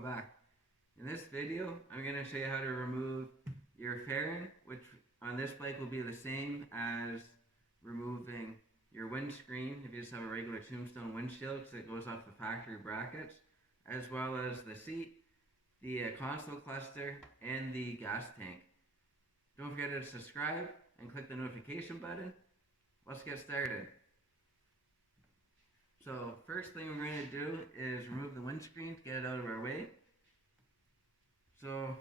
welcome back. In this video, I'm going to show you how to remove your fairing, which on this bike will be the same as removing your windscreen if you just have a regular tombstone windshield because it goes off the factory brackets, as well as the seat, the console cluster, and the gas tank. Don't forget to subscribe and click the notification button. Let's get started. So first thing we're going to do is remove the windscreen to get it out of our way. So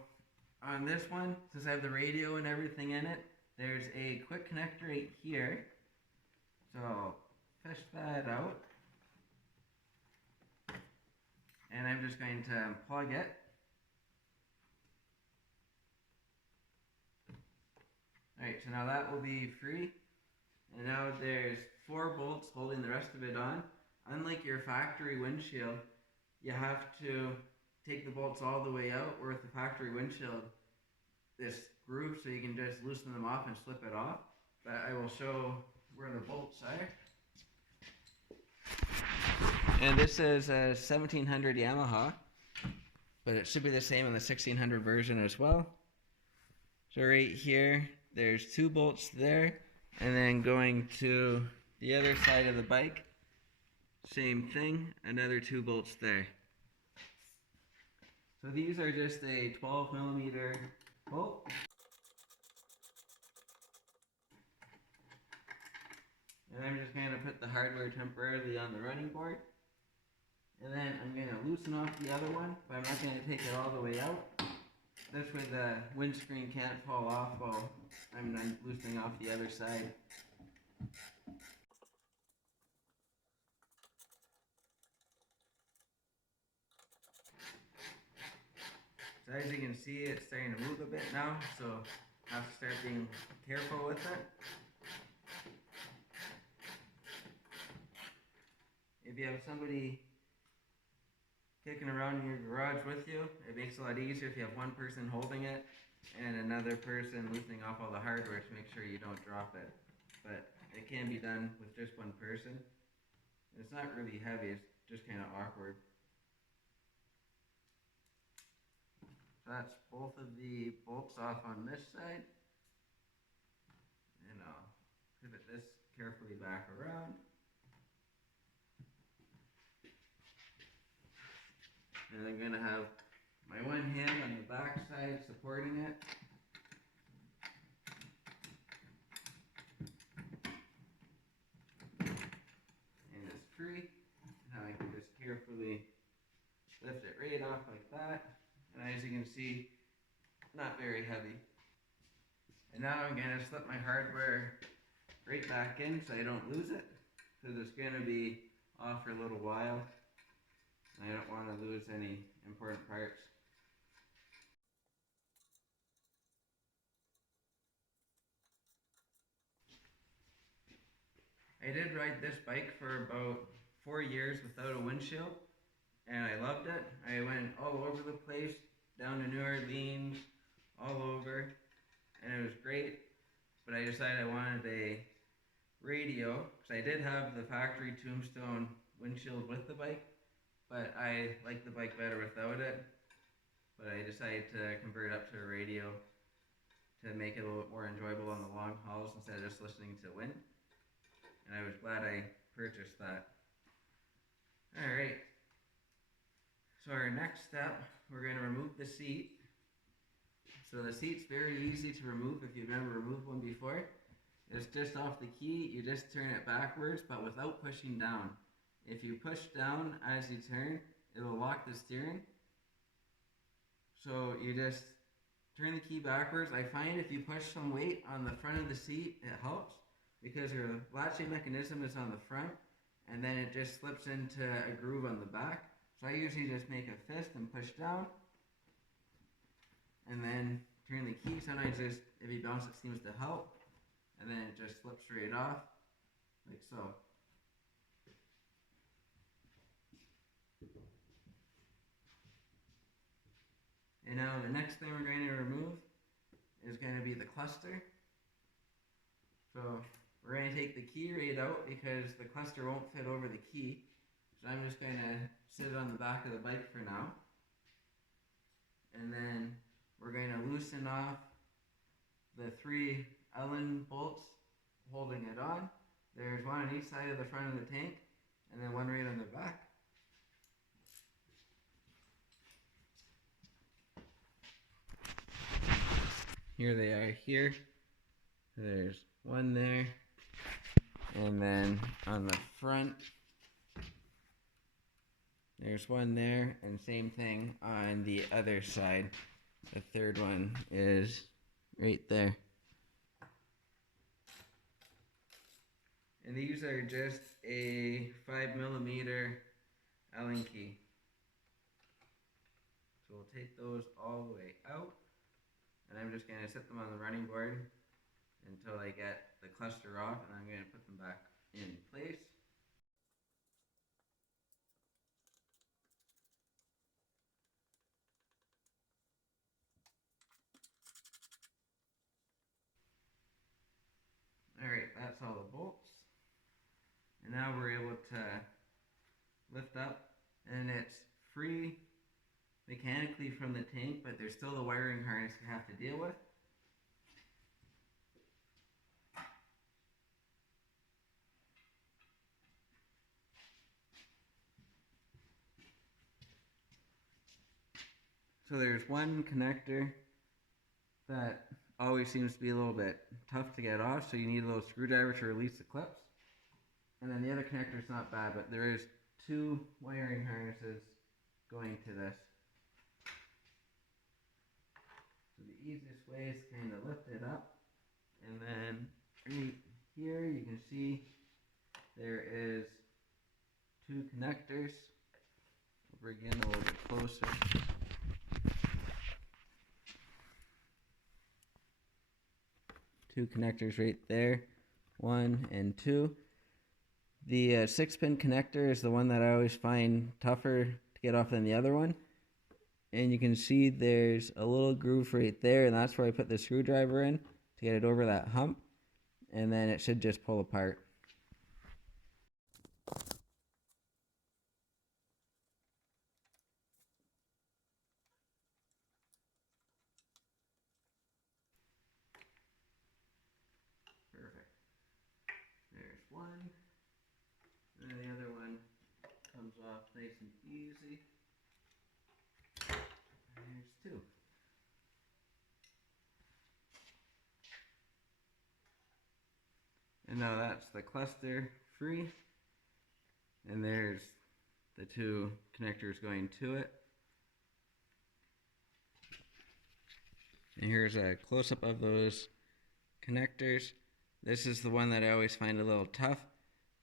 on this one, since I have the radio and everything in it, there's a quick connector right here. So I'll push that out. And I'm just going to unplug it. Alright, so now that will be free. And now there's 4 bolts holding the rest of it on. Unlike your factory windshield, you have to take the bolts all the way out, where with the factory windshield, this groove, so you can just loosen them off and slip it off. But I will show where the bolts are. And this is a 1700 Yamaha, but it should be the same in the 1600 version as well. So right here, there's 2 bolts there, and then going to the other side of the bike, same thing, another 2 bolts there. So these are just a 12mm bolt. And I'm just going to put the hardware temporarily on the running board. And then I'm going to loosen off the other one, but I'm not going to take it all the way out. This way the windscreen can't fall off while I'm loosening off the other side. So as you can see, it's starting to move a bit now, so I have to start being careful with it. If you have somebody kicking around in your garage with you, it makes it a lot easier if you have one person holding it and another person loosening off all the hardware to make sure you don't drop it. But it can be done with just one person. It's not really heavy, it's just kind of awkward. So that's both of the bolts off on this side. And I'll pivot this carefully back around. And I'm going to have my one hand on the back side supporting it. And it's free. Now I can just carefully lift it right off like that. And as you can see, not very heavy. And now I'm going to slip my hardware right back in so I don't lose it, because it's going to be off for a little while. I don't want to lose any important parts. I did ride this bike for about 4 years without a windshield, and I loved it. I went all over the place, down to New Orleans, all over, and it was great. But I decided I wanted a radio, because I did have the factory tombstone windshield with the bike, but I liked the bike better without it. But I decided to convert it up to a radio to make it a little bit more enjoyable on the long hauls instead of just listening to wind. And I was glad I purchased that. Alright, so our next step, we're going to remove the seat. So the seat's very easy to remove if you've never removed one before. It's just off the key, you just turn it backwards, but without pushing down. If you push down as you turn, it'll lock the steering. So you just turn the key backwards. I find if you push some weight on the front of the seat, it helps, because your latching mechanism is on the front, and then it just slips into a groove on the back. So I usually just make a fist and push down, and then turn the key. Sometimes just, if you bounce, it seems to help, and then it just slips right off, like so. And now the next thing we're going to remove is going to be the cluster. So we're going to take the key right out because the cluster won't fit over the key. So I'm just going to sit it on the back of the bike for now. and then we're going to loosen off the 3 Allen bolts holding it on. There's one on each side of the front of the tank, and then one right on the back. Here they are here. There's one there, and then on the front there's one there, and same thing on the other side. The third one is right there. And these are just a 5mm Allen key. So we'll take those all the way out, and I'm just going to set them on the running board until I get the cluster off, and I'm going to put them back in place. Alright, that's all the bolts. And now we're able to lift up, and it's free mechanically from the tank, but there's still the wiring harness you have to deal with. So there's one connector that always seems to be a little bit tough to get off, so you need a little screwdriver to release the clips. And then the other connector is not bad, but there is 2 wiring harnesses going to this. So the easiest way is to kind of lift it up, and then right here you can see there is 2 connectors. I'll bring in a little bit closer. Two connectors right there, 1 and 2. The 6-pin connector is the one that I always find tougher to get off than the other one. And you can see there's a little groove right there, and that's where I put the screwdriver in to get it over that hump, and then it should just pull apart. Perfect. There's one, and then the other one comes off nice and easy. There's 2. And now that's the cluster free, and there's the 2 connectors going to it. And here's a close-up of those connectors. This is the one that I always find a little tough.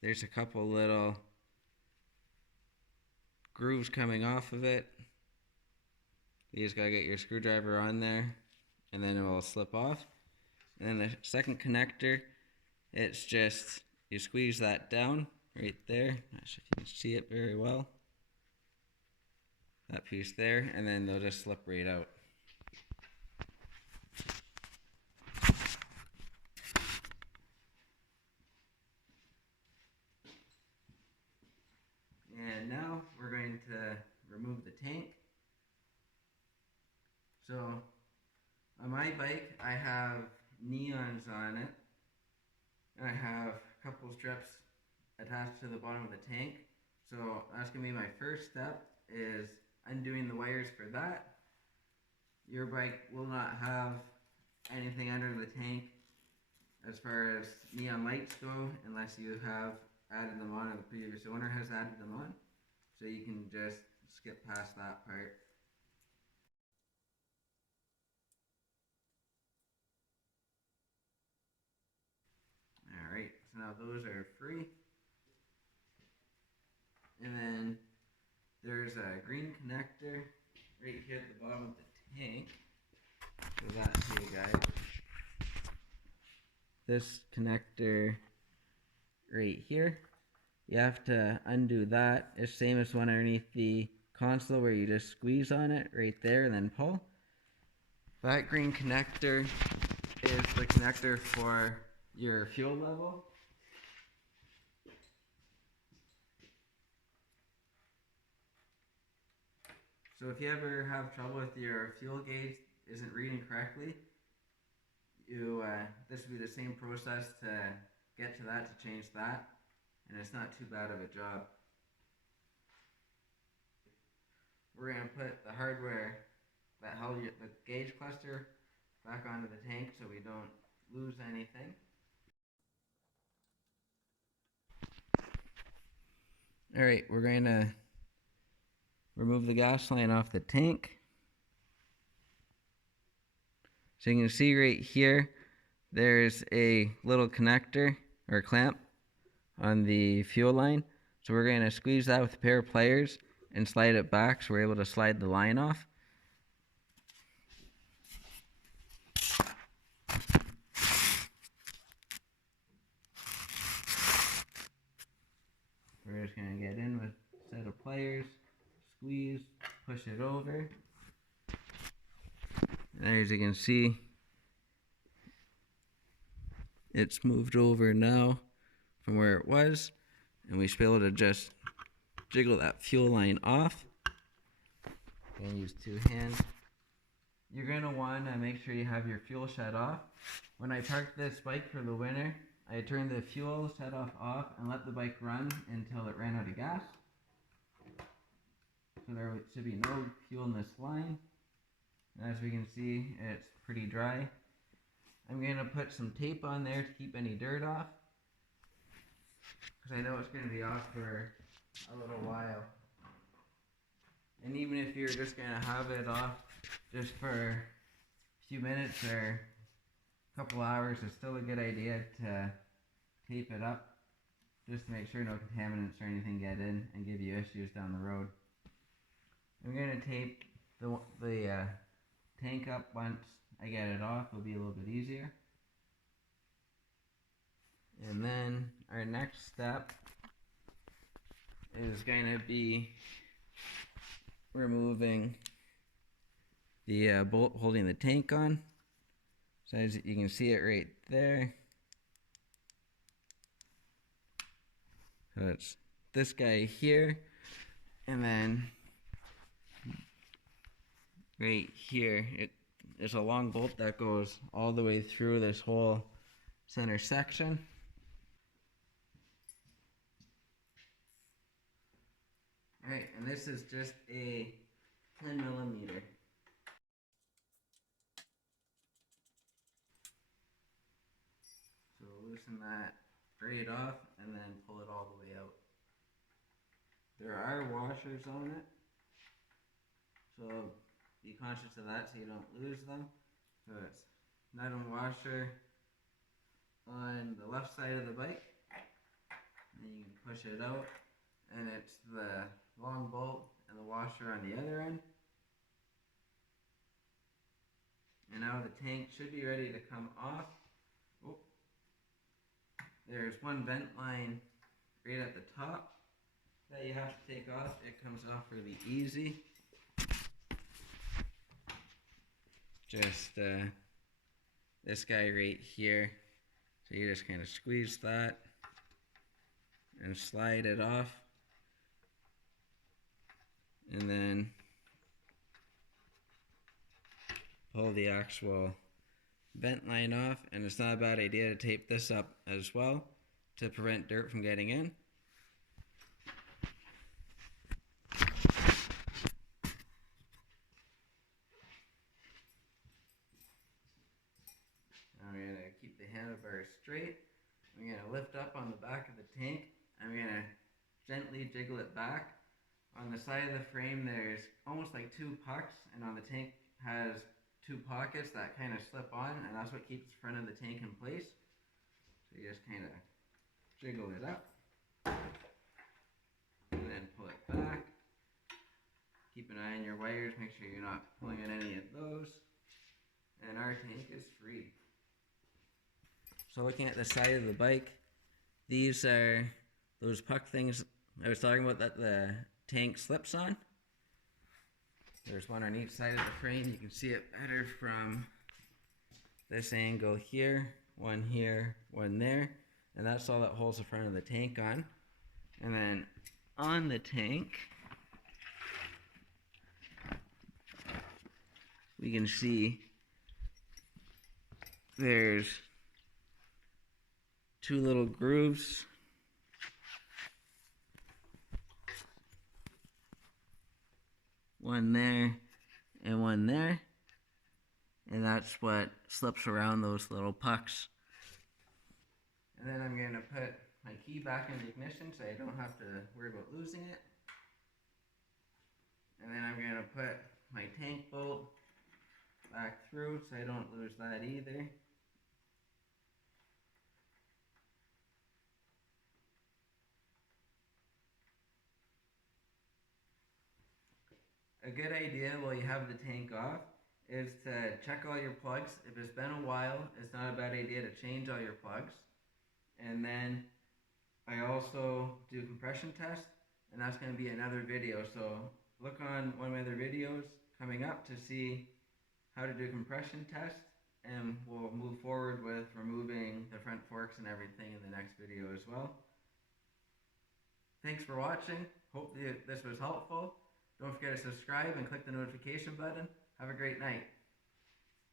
There's a couple little grooves coming off of it. You just gotta get your screwdriver on there, and then it will slip off. And then the second connector, it's just, you squeeze that down right there. Not sure if you can see it very well. That piece there, and then they'll just slip right out. And now we're going to remove the tank. So on my bike I have neons on it, and I have a couple strips attached to the bottom of the tank. So that's going to be my first step, is undoing the wires for that. Your bike will not have anything under the tank as far as neon lights go, unless you have added them on, or the previous owner has added them on. So you can just skip past that part. Alright, so now those are free. And then there's a green connector right here at the bottom of the tank. So that's you guys. This connector right here, you have to undo that. It's the same as one underneath the console, where you just squeeze on it right there and then pull. That green connector is the connector for your fuel level. So if you ever have trouble with your fuel gauge isn't reading correctly, this would be the same process to get to that, to change that, and it's not too bad of a job. We're going to put the hardware that held the gauge cluster back onto the tank so we don't lose anything. Alright, we're going to remove the gas line off the tank. So you can see right here, there's a little connector or clamp on the fuel line. So we're going to squeeze that with a pair of pliers and slide it back so we're able to slide the line off. We're just going to get in with a set of pliers, squeeze, push it over. And as you can see, it's moved over now from where it was, and we should be able to just jiggle that fuel line off. And use two hands. You're going to want to make sure you have your fuel shut off. When I parked this bike for the winter, I turned the fuel shut off and let the bike run until it ran out of gas. So there should be no fuel in this line. And as we can see, it's pretty dry. I'm going to put some tape on there to keep any dirt off, because I know it's going to be off for a little while. And even if you're just going to have it off just for a few minutes or a couple hours, it's still a good idea to tape it up, just to make sure no contaminants or anything get in and give you issues down the road. I'm going to tape the tank up once I get it off. It'll be a little bit easier. And then our next step is going to be removing the bolt holding the tank on. So as you can see it right there. So it's this guy here, and then right here, there's a long bolt that goes all the way through this whole center section. Alright, and this is just a 10 millimeter. So loosen that right off and then pull it all the way out. There are washers on it, so be conscious of that so you don't lose them. So it's nut and washer on the left side of the bike, and then you can push it out, and it's the long bolt and the washer on the other end. And now the tank should be ready to come off. Oh. There's one vent line right at the top that you have to take off. It comes off really easy. Just this guy right here. So you just kind of squeeze that and slide it off. And then pull the actual vent line off, and it's not a bad idea to tape this up as well to prevent dirt from getting in. I'm going to keep the handlebars straight. I'm going to lift up on the back of the tank. I'm going to gently jiggle it back. On the side of the frame there's almost like two pucks, and on the tank has two pockets that kind of slip on, and that's what keeps the front of the tank in place. So you just kind of jiggle it up and then pull it back. Keep an eye on your wires, make sure you're not pulling on any of those, and our tank is free. So looking at the side of the bike, these are those puck things I was talking about that the tank slips on. There's one on each side of the frame. You can see it better from this angle here, one there, and that's all that holds the front of the tank on. And then on the tank, we can see there's two little grooves. One there and one there. And that's what slips around those little pucks. And then I'm going to put my key back in the ignition so I don't have to worry about losing it. And then I'm going to put my tank bolt back through so I don't lose that either. A good idea while you have the tank off is to check all your plugs. If it's been a while, it's not a bad idea to change all your plugs. And then I also do compression test, and that's going to be another video. So look on one of my other videos coming up to see how to do compression test, and we'll move forward with removing the front forks and everything in the next video as well. Thanks for watching. Hopefully this was helpful. Don't forget to subscribe and click the notification button. Have a great night.